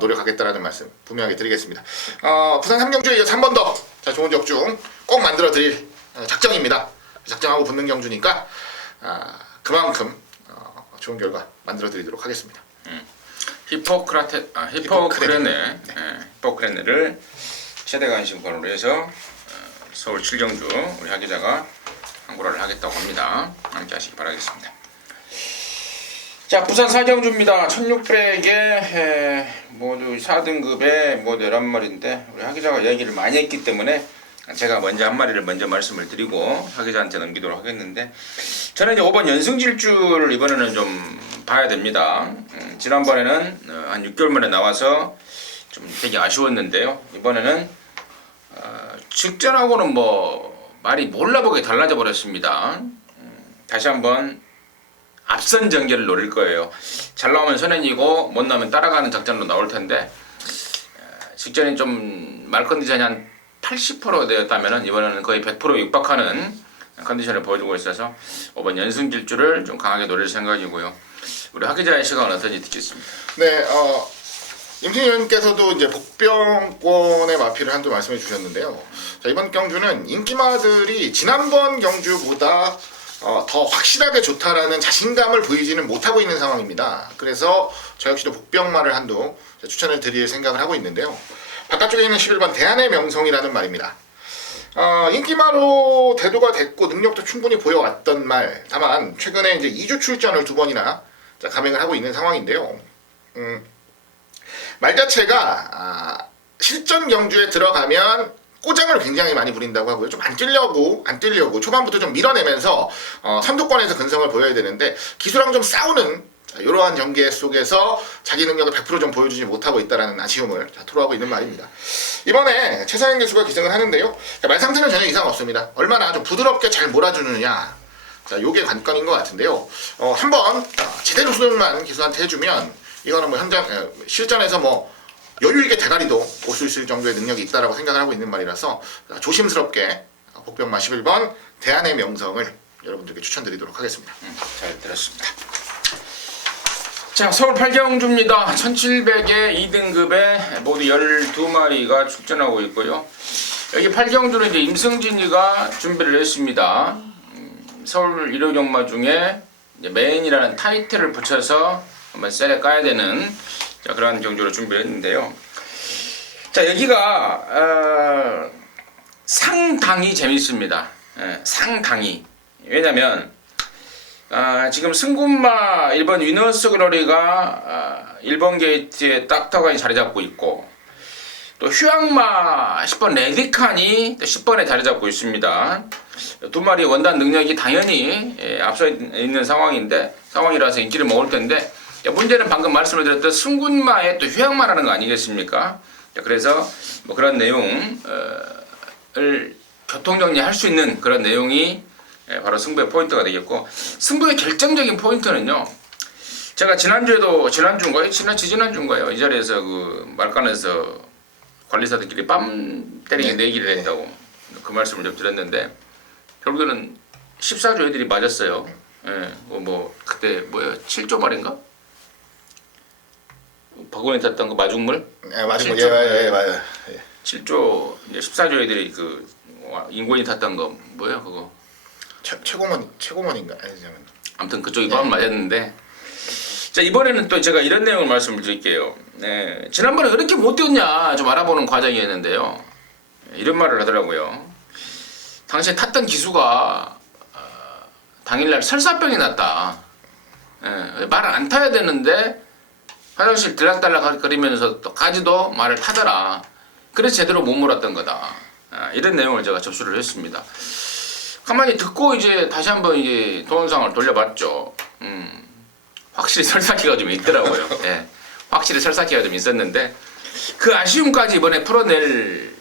노력하겠다라는 말씀 분명하게 드리겠습니다. 부산 3경주에 이어서 한 번 더 좋은 적중 꼭 만들어 드릴 작정입니다. 작정하고 붙는 경주니까 그만큼 좋은 결과 만들어 드리도록 하겠습니다. 히포크레네. 히포크레네를 최대 관심권으로 해서 서울 7경주 우리 하 기자가 항고를 하겠다고 합니다. 함께 하시기 바라겠습니다. 자, 부산 4경주입니다. 1600에 모두 4등급에 모두 11마리인데 우리 하 기자가 얘기를 많이 했기 때문에 제가 먼저 한 마리를 먼저 말씀을 드리고 하 기자한테 넘기도록 하겠는데 저는 이제 5번 연승질주를 이번에는 좀 봐야 됩니다. 지난번에는 한 6개월 만에 나와서 좀 되게 아쉬웠는데요. 이번에는 직전하고는 뭐 말이 몰라보게 달라져 버렸습니다. 다시 한번 앞선 전개를 노릴 거예요. 잘 나오면 선행이고 못 나오면 따라가는 작전으로 나올 텐데 직전에 좀 말 컨디션이 한 80% 되었다면 이번에는 거의 100% 육박하는 컨디션을 보여주고 있어서 5번 연승질주를 좀 강하게 노릴 생각이고요. 우리 하 기자의 시각은 어떤지 듣겠습니다. 네, 임승희 의원께서도 이제 복병권의 마필을 한두 말씀해 주셨는데요. 자, 이번 경주는 인기마들이 지난번 경주보다 더 확실하게 좋다라는 자신감을 보이지는 못하고 있는 상황입니다. 그래서 저 역시도 복병마를 한두 추천을 드릴 생각을 하고 있는데요. 바깥쪽에 있는 11번 대한의 명성이라는 말입니다. 인기마로 대두가 됐고 능력도 충분히 보여왔던 말. 다만 최근에 이제 2주 출전을 2번이나 감행을 하고 있는 상황인데요. 말 자체가 실전 경주에 들어가면 꼬장을 굉장히 많이 부린다고 하고요. 좀 안 뛰려고 초반부터 좀 밀어내면서 선두권에서 근성을 보여야 되는데 기수랑 좀 싸우는 이러한 전개 속에서 자기 능력을 100% 좀 보여주지 못하고 있다는 아쉬움을 토로하고 있는 말입니다. 이번에 최상현 기수가 기승을 하는데요. 말 상태는 전혀 이상 없습니다. 얼마나 좀 부드럽게 잘 몰아주느냐. 자, 요게 관건인 것 같은데요. 한번 제대로 수능만 기수한테 해주면 이거는 뭐 실전에서 뭐 여유있게 대가리도 올 수 있을 정도의 능력이 있다라고 생각을 하고 있는 말이라서 조심스럽게 복병마 11번 대한의 명성을 여러분들께 추천드리도록 하겠습니다. 잘 들었습니다. 자, 서울 8경주입니다. 1700에 2등급에 모두 12마리가 출전하고 있고요. 여기 8경주는 이제 임승진이가 준비를 했습니다. 서울 1호 경마 중에 이제 메인이라는 타이틀을 붙여서 한번 셀에 까야 되는 그런 경주를 준비했는데요. 자, 여기가 상당히 재밌습니다. 상당히. 왜냐면 지금 승군마 1번 위너스 글로리가 1번 게이트에 딱 터가 자리 잡고 있고 또 휴양마 10번 레디칸이 10번에 자리 잡고 있습니다. 두 마리 원단 능력이 당연히 앞서 있는 상황이라서 인기를 먹을 텐데 문제는 방금 말씀을 드렸던 승군마에 또 휴양마라는 거 아니겠습니까? 그래서 뭐 그런 내용을 교통정리할 수 있는 그런 내용이 바로 승부의 포인트가 되겠고 승부의 결정적인 포인트는요. 제가 지난주인가요? 이 자리에서 그 말간에서 관리사들끼리 빰 때리게 내기를 했다고 그 말씀을 좀 드렸는데 결국에는 14조 애들이 맞았어요. 뭐 그때 뭐야 7조 말인가? 박원이 탔던 거 마중물? 네, 마중물. 예, 맞아요. 7조 이제 14조 애들이 그 인권이 탔던 거 뭐야 그거? 최고먼인가? 아니 잠깐. 아무튼 그쪽이 꽉 맞았는데 자 이번에는 또 제가 이런 내용을 말씀을 드릴게요. 네, 지난번에 왜 이렇게 못 뛰었냐 좀 알아보는 과정이었는데요. 이런 말을 하더라고요. 당시에 탔던 기수가 당일날 설사병이 났다. 말을 안 타야 되는데 화장실 들락달락 거리면서 또까지도 말을 타더라. 그래서 제대로 못 몰았던 거다. 이런 내용을 제가 접수를 했습니다. 가만히 듣고 이제 다시 한번 이제 동영상을 돌려봤죠. 확실히 설사기가 좀 있더라고요. 예, 확실히 설사기가 좀 있었는데 그 아쉬움까지 이번에 풀어낼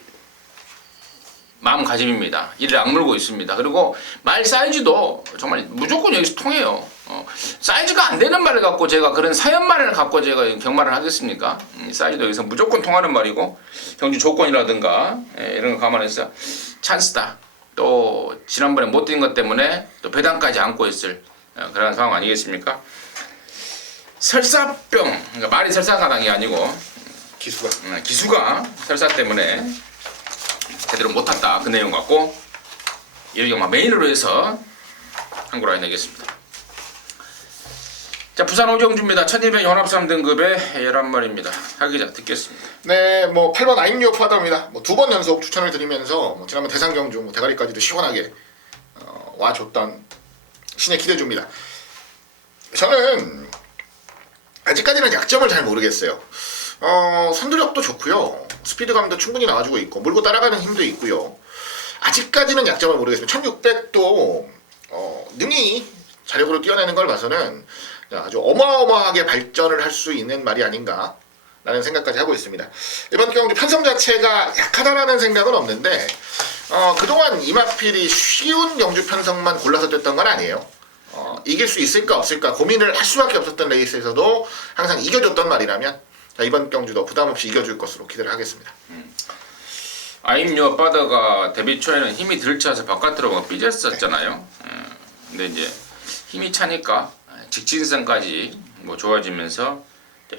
마음가짐입니다. 이를 악물고 있습니다. 그리고 말 사이즈도 정말 무조건 여기서 통해요. 사이즈가 안 되는 말을 갖고 제가 그런 사연말을 갖고 제가 경말을 하겠습니까? 사이즈도 여기서 무조건 통하는 말이고 경주 조건이라든가 이런 거 감안해서 찬스다. 또 지난번에 못 뛴 것 때문에 또 배당까지 안고 있을 그런 상황 아니겠습니까? 설사병, 그러니까 말이 설사가당이 아니고 기수가 설사 때문에 제대로 못 탔다. 그 내용 갖고 이경마 메인으로 해서 한구라 해내겠습니다. 자, 부산 오경주입니다. 1200 연합 3등급의 11마리입니다. 하기자 듣겠습니다. 네, 뭐 8번 아임리오 파더입니다. 뭐 2번 연속 추천을 드리면서 뭐 지난번 대상경주 뭐 대가리까지도 시원하게 와줬던 신의 기대주입니다. 저는 아직까지는 약점을 잘 모르겠어요. 선두력도 좋고요. 스피드감도 충분히 나와주고 있고 물고 따라가는 힘도 있고요. 아직까지는 약점을 모르겠습니다. 1600도 능히 자력으로 뛰어내는 걸 봐서는 아주 어마어마하게 발전을 할 수 있는 말이 아닌가 라는 생각까지 하고 있습니다. 이번 경주 편성 자체가 약하다라는 생각은 없는데 그동안 이마필이 쉬운 경주 편성만 골라서 뛰었던 건 아니에요. 이길 수 있을까 없을까 고민을 할 수밖에 없었던 레이스에서도 항상 이겨줬던 말이라면 자, 이번 경주도 부담없이 이겨줄 것으로 기대를 하겠습니다. 아임요 바다가 데뷔 초에는 힘이 들쳐서 바깥으로 막 삐졌었잖아요. 근데 이제 힘이 차니까 직진성까지 뭐 좋아지면서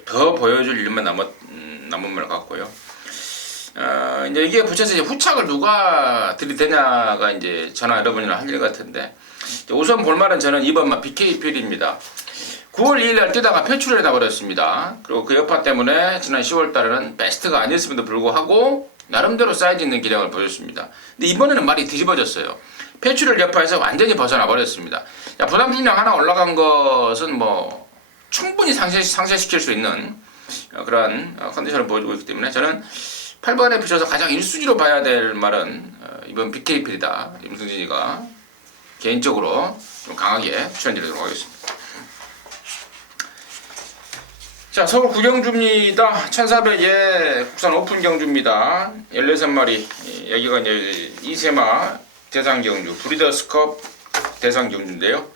더 보여줄 일만 남은 말 같고요. 이제 이게 붙여서 이제 후착을 누가 들이대냐가 이제 저나 여러분이랑 할 일 같은데 우선 볼말은 저는 2번마 BK필입니다. 9월 2일 날 뛰다가 폐출을 해버렸습니다. 그리고 그 여파 때문에 지난 10월 달에는 베스트가 아니었음에도 불구하고 나름대로 사이즈 있는 기량을 보였습니다. 근데 이번에는 말이 뒤집어졌어요. 폐출을 여파에서 완전히 벗어나 버렸습니다. 부담 중량 하나 올라간 것은 뭐 충분히 상쇄시킬 수 있는 그런 컨디션을 보여주고 있기 때문에 저는 8번에 비춰서 가장 1순위로 봐야 될 말은 이번 BK필이다. 임승진이가 개인적으로 좀 강하게 추천드리도록 하겠습니다. 자, 서울 구경주입니다. 1400의 국산 오픈 경주입니다. 16마리. 여기가 이제 이세마 대상 경주, 브리더스컵 대상 경주인데요.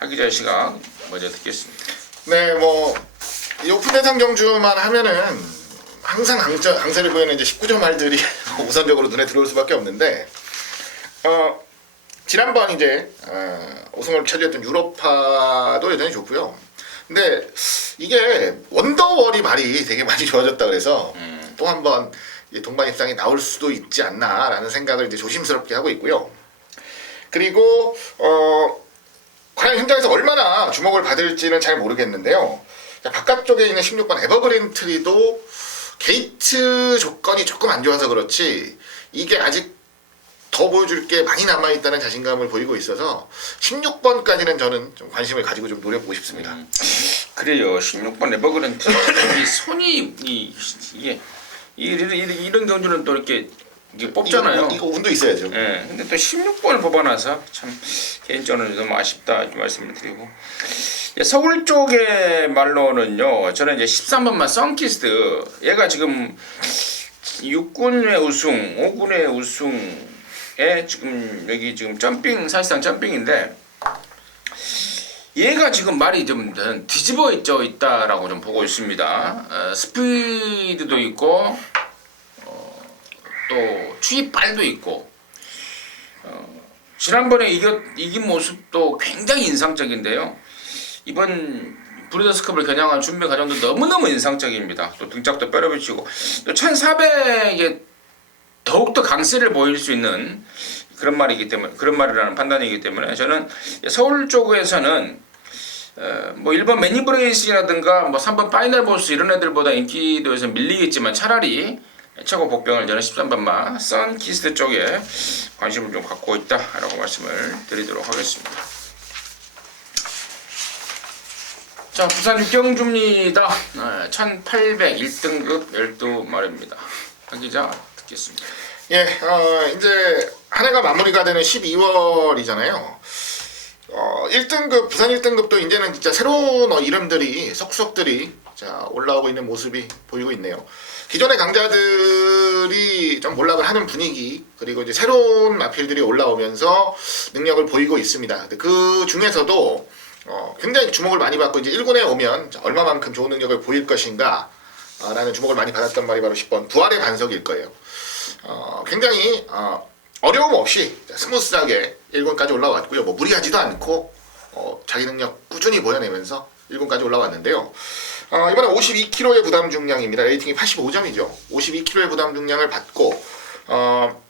하기자 시각 먼저 듣겠습니다. 네, 뭐 이 오픈 대상 경주만 하면은 항상 강세를 보이는 이제 19점 말들이 우선적으로 눈에 들어올 수밖에 없는데 지난번 이제 우승을 차지했던 유로파도 여전히 좋고요. 근데 이게 원더월이 말이 되게 많이 좋아졌다 그래서 또 한번 동반 입상이 나올 수도 있지 않나라는 생각을 이제 조심스럽게 하고 있고요. 그리고 과연 현장에서 얼마나 주목을 받을지는 잘 모르겠는데요. 바깥쪽에 있는 16번 에버그린 트리도 게이트 조건이 조금 안 좋아서 그렇지 이게 아직 더 보여줄 게 많이 남아있다는 자신감을 보이고 있어서 16번까지는 저는 좀 관심을 가지고 좀 노려보고 싶습니다. 그래요. 16번 에버그린 트리 손이 이게 이런 경주는 또 이렇게 뽑잖아요. 이거 운도 있어야죠. 예. 근데 또 16번을 뽑아놔서 참 개인적으로 너무 아쉽다 이렇게 말씀을 드리고 서울 쪽의 말로는요. 저는 이제 13번만 썬키스트 얘가 지금 6군의 우승, 5군의 우승에 지금 여기 지금 점핑 사실상 점핑인데 얘가 지금 말이 좀 뒤집어 있다라고 좀 보고 있습니다. 스피드도 있고 또 추입발도 있고 지난번에 이긴 모습도 굉장히 인상적인데요. 이번 브리더스컵을 겨냥한 준비 과정도 너무너무 인상적입니다. 또 등짝도 뼈려붙이고 또 1400에 더욱더 강세를 보일 수 있는 그런 말이라는 판단이기 때문에 저는 서울 쪽에서는 뭐 1번 매니브레이스라든가 뭐 3번 파이널 보스 이런 애들보다 인기도에서 밀리겠지만 차라리 최고 복병을 저는 13번마 선키스트 쪽에 관심을 좀 갖고 있다라고 말씀을 드리도록 하겠습니다. 자, 부산 육경주입니다. 1800 1등급 12마리입니다. 박 기자 듣겠습니다. 예, 이제 한 해가 마무리가 되는 12월이잖아요. 1등급, 부산 1등급도 이제는 진짜 새로운 이름들이, 석수석들이 자, 올라오고 있는 모습이 보이고 있네요. 기존의 강자들이 좀 몰락을 하는 분위기, 그리고 이제 새로운 마필들이 올라오면서 능력을 보이고 있습니다. 그 중에서도 굉장히 주목을 많이 받고 이제 1군에 오면 얼마만큼 좋은 능력을 보일 것인가 라는 주목을 많이 받았던 말이 바로 10번 부활의 반석일 거예요. 굉장히 어려움 없이 스무스하게 1군까지 올라왔고요. 뭐 무리하지도 않고 자기 능력 꾸준히 보여내면서 1군까지 올라왔는데요. 이번에 52kg의 부담 중량입니다. 레이팅이 85점이죠. 52kg의 부담 중량을 받고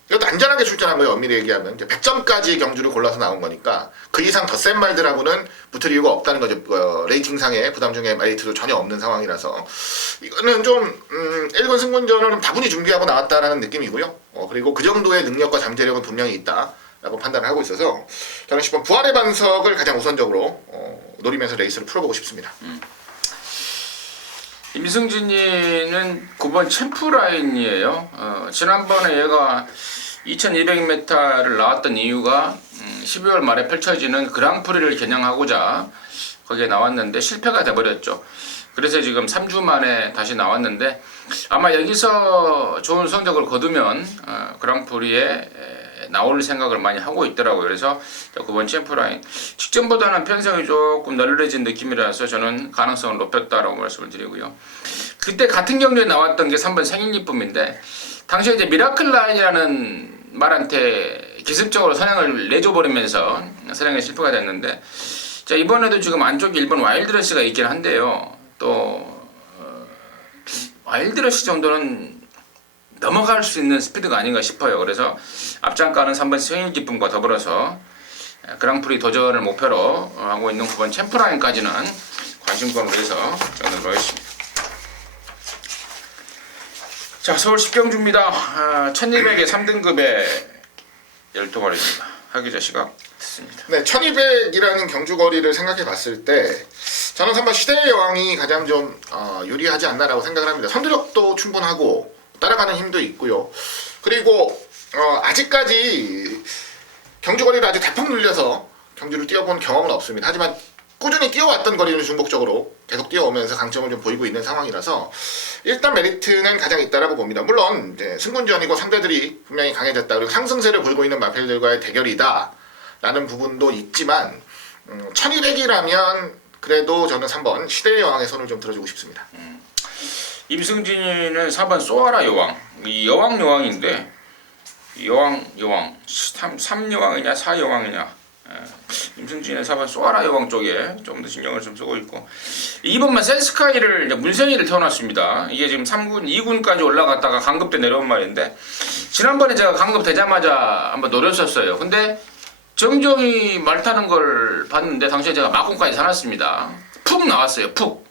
이것도 안전하게 출전한 거예요. 엄밀히 얘기하면 이제 100점까지 경주를 골라서 나온 거니까 그 이상 더 센 말들하고는 붙을 이유가 없다는 거죠. 레이팅상의 부담 중에 메리트도 전혀 없는 상황이라서 이거는 좀 1군 승군전을 다분히 준비하고 나왔다라는 느낌이고요. 그리고 그 정도의 능력과 잠재력은 분명히 있다라고 판단을 하고 있어서 저는 10번 부활의 반석을 가장 우선적으로 노리면서 레이스를 풀어보고 싶습니다. 임승진이는 9번 챔프 라인이에요. 지난번에 얘가 2200m를 나왔던 이유가 12월 말에 펼쳐지는 그랑프리를 겨냥하고자 거기에 나왔는데 실패가 돼버렸죠. 그래서 지금 3주 만에 다시 나왔는데 아마 여기서 좋은 성적을 거두면 그랑프리에 나올 생각을 많이 하고 있더라고요. 그래서 9번 챔프라인 직전보다는 편성이 조금 널널해진 느낌이라서 저는 가능성을 높였다라고 말씀을 드리고요. 그때 같은 경기에 나왔던 게 3번 생일기쁨인데 당시에 이제 미라클 라인이라는 말한테 기습적으로 선행을 내줘버리면서 선행에 실패가 됐는데 자, 이번에도 지금 안쪽에 1번 와일드러시가 있긴 한데요. 또 와일드러시 정도는 넘어갈 수 있는 스피드가 아닌가 싶어요. 그래서 앞장가는 3번 생일기쁨과 더불어서 그랑프리 도전을 목표로 하고 있는 9번 챔프라인까지는 관심권으로 해서 저는 넣었습니다. 자, 서울 십경주입니다. 1200의 3등급의 12마리입니다. 하기자 시각 듣습니다. 네, 1200이라는 경주거리를 생각해 봤을 때 저는 3번 시대의 여왕이 가장 좀 유리하지 않나라고 생각을 합니다. 선두력도 충분하고 따라가는 힘도 있고요. 그리고 아직까지 경주거리를 아주 대폭 늘려서 경주를 뛰어본 경험은 없습니다. 하지만 꾸준히 뛰어왔던 거리는 중복적으로 계속 뛰어오면서 강점을 좀 보이고 있는 상황이라서 일단 메리트는 가장 있다라고 봅니다. 물론 이제 승군전이고 상대들이 분명히 강해졌다. 그리고 상승세를 보이고 있는 마필들과의 대결이다 라는 부분도 있지만 1200이라면 그래도 저는 3번 시대의 여왕의 손을 좀 들어주고 싶습니다. 임승진이는 4번 쏘아라 여왕. 이 여왕인데 여왕 3여왕이냐 4여왕이냐 임승진의 4번 쏘아라 여왕 쪽에 좀 더 신경을 좀 쓰고 있고 2번만 센스카이를 문생이를 태어났습니다. 이게 지금 3군 2군까지 올라갔다가 강급 때 내려온 말인데 지난번에 제가 강급 되자마자 한번 노렸었어요. 근데 정정이 말 타는 걸 봤는데 당시에 제가 막군까지 사놨습니다. 푹 나왔어요. 푹.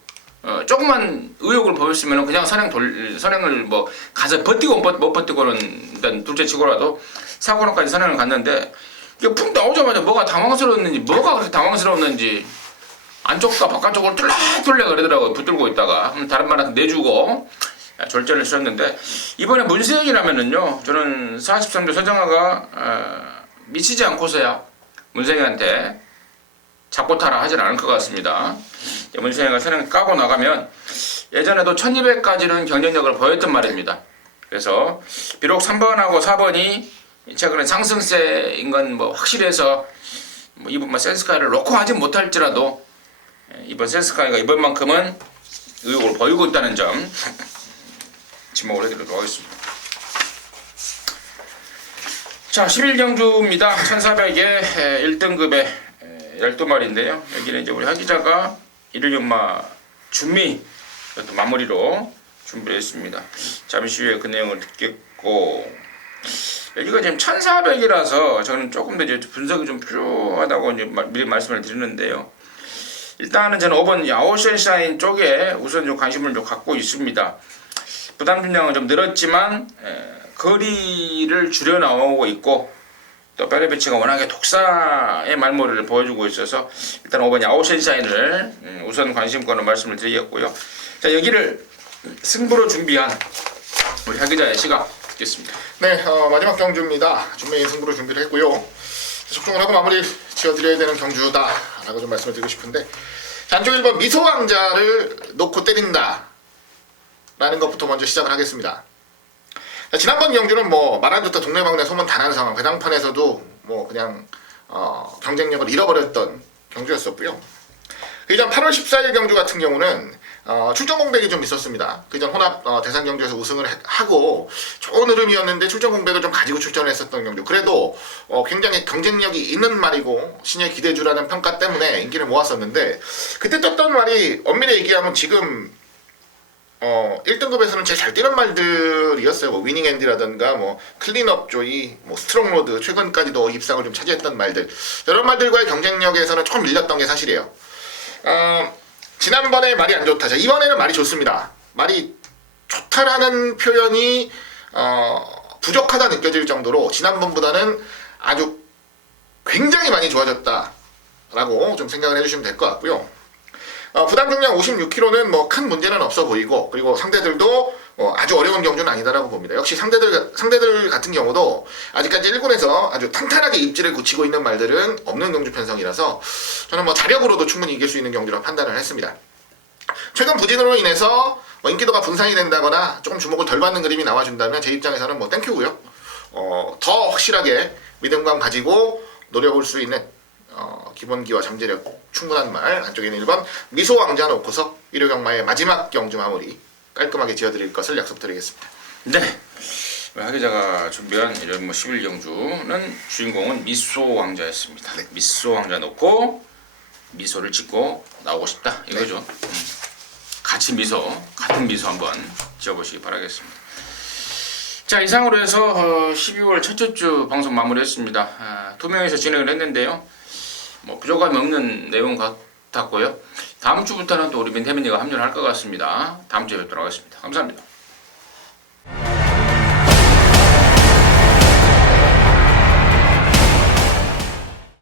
조금만 의욕을 보였으면 그냥 선행을 뭐 가서 버티고 못 버티고는 일단 둘째 치고라도 4군까지 선행을 갔는데 이게 푹 나오자마자 뭐가 그렇게 당황스러웠는지 안쪽과 바깥쪽으로 뚫려 그러더라고요. 붙들고 있다가 다른 말한테 내주고 졸전을 치렀는데 이번에 문세영이라면은요 저는 43조 서정아가 미치지 않고서야 문세영한테 잡고 타라 하진 않을 것 같습니다. 문세영이가 선행 까고 나가면 예전에도 1200까지는 경쟁력을 보였던 말입니다. 그래서 비록 3번하고 4번이 최근에 상승세인 건 뭐 확실해서 뭐 이번 센스카이를 놓고 하지 못할지라도 이번 센스카이가 이번만큼은 의욕을 보이고 있다는 점 지목을 해드리도록 하겠습니다. 자, 11경주입니다. 1400의 1등급의 12마리인데요. 여기는 이제 우리 하기자가 116마 준미 마무리로 준비를 했습니다. 잠시 후에 그 내용을 듣겠고 여기가 지금 1400이라서 저는 조금 더 이제 분석이 좀 필요하다고 이제 미리 말씀을 드리는데요. 일단은 저는 5번 야오센사인 쪽에 우선 좀 관심을 좀 갖고 있습니다. 부담 중량은 좀 늘었지만 거리를 줄여 나오고 있고 또 뼈대 배치가 워낙에 독사의 말모를 보여주고 있어서 일단 5번 야오센사인을 우선 관심권을 말씀을 드리겠고요. 자, 여기를 승부로 준비한 우리 하 기자의 시각 듣겠습니다. 네, 마지막 경주입니다. 준비인 승부로 준비를 했고요. 속종을 하고 마무리 지어드려야 되는 경주다라고 좀 말씀을 드리고 싶은데, 자, 안쪽 1번 미소왕자를 놓고 때린다 라는 것부터 먼저 시작을 하겠습니다. 자, 지난번 경주는 뭐 말 안 좋다 동네방네 소문 다 난 상황, 배당판에서도 뭐 그냥 경쟁력을 잃어버렸던 경주였었고요. 그전 8월 14일 경주 같은 경우는 출전 공백이 좀 있었습니다. 그전 혼합 대상 경주에서 우승을 하고 좋은 흐름이었는데 출전 공백을 좀 가지고 출전을 했었던 경주. 그래도 굉장히 경쟁력이 있는 말이고 신의 기대주라는 평가 때문에 인기를 모았었는데, 그때 떴던 말이 엄밀히 얘기하면 지금 1등급에서는 제일 잘 뛰는 말들이었어요. 뭐 위닝 앤디라든가 뭐 클린업 조이, 뭐 스트롱 로드, 최근까지도 입상을 좀 차지했던 말들, 이런 말들과의 경쟁력에서는 조금 밀렸던 게 사실이에요. 지난번에 말이 안 좋다. 자, 이번에는 말이 좋습니다. 말이 좋다라는 표현이 부족하다 느껴질 정도로 지난번보다는 아주 굉장히 많이 좋아졌다라고 좀 생각을 해주시면 될 것 같고요. 부담 중량 56kg는 뭐 큰 문제는 없어 보이고, 그리고 상대들도 아주 어려운 경주는 아니다라고 봅니다. 역시 상대들 같은 경우도 아직까지 1군에서 아주 탄탄하게 입지를 굳히고 있는 말들은 없는 경주 편성이라서 저는 뭐 자력으로도 충분히 이길 수 있는 경주라고 판단을 했습니다. 최근 부진으로 인해서 인기도가 분산이 된다거나 조금 주목을 덜 받는 그림이 나와준다면 제 입장에서는 뭐 땡큐고요. 더 확실하게 믿음감 가지고 노려볼 수 있는 기본기와 잠재력 충분한 말, 안쪽에는 1번 미소왕자 놓고서 1호 경마의 마지막 경주 마무리 깔끔하게 지어드릴 것을 약속드리겠습니다. 네, 하 기자가 준비한 이런 뭐 11경주는 주인공은 미소왕자였습니다. 네. 미소왕자 놓고 미소를 짓고 나오고 싶다 이거죠. 같이 같은 미소 한번 지어보시기 바라겠습니다. 자, 이상으로 해서 12월 첫째 주 방송 마무리했습니다. 2명에서 진행을 했는데요. 뭐 부족함이 없는 내용 같았고요. 다음 주부터는 또 우리 민태민이가 합류를 할 것 같습니다. 다음 주에 뵙도록 하겠습니다. 감사합니다.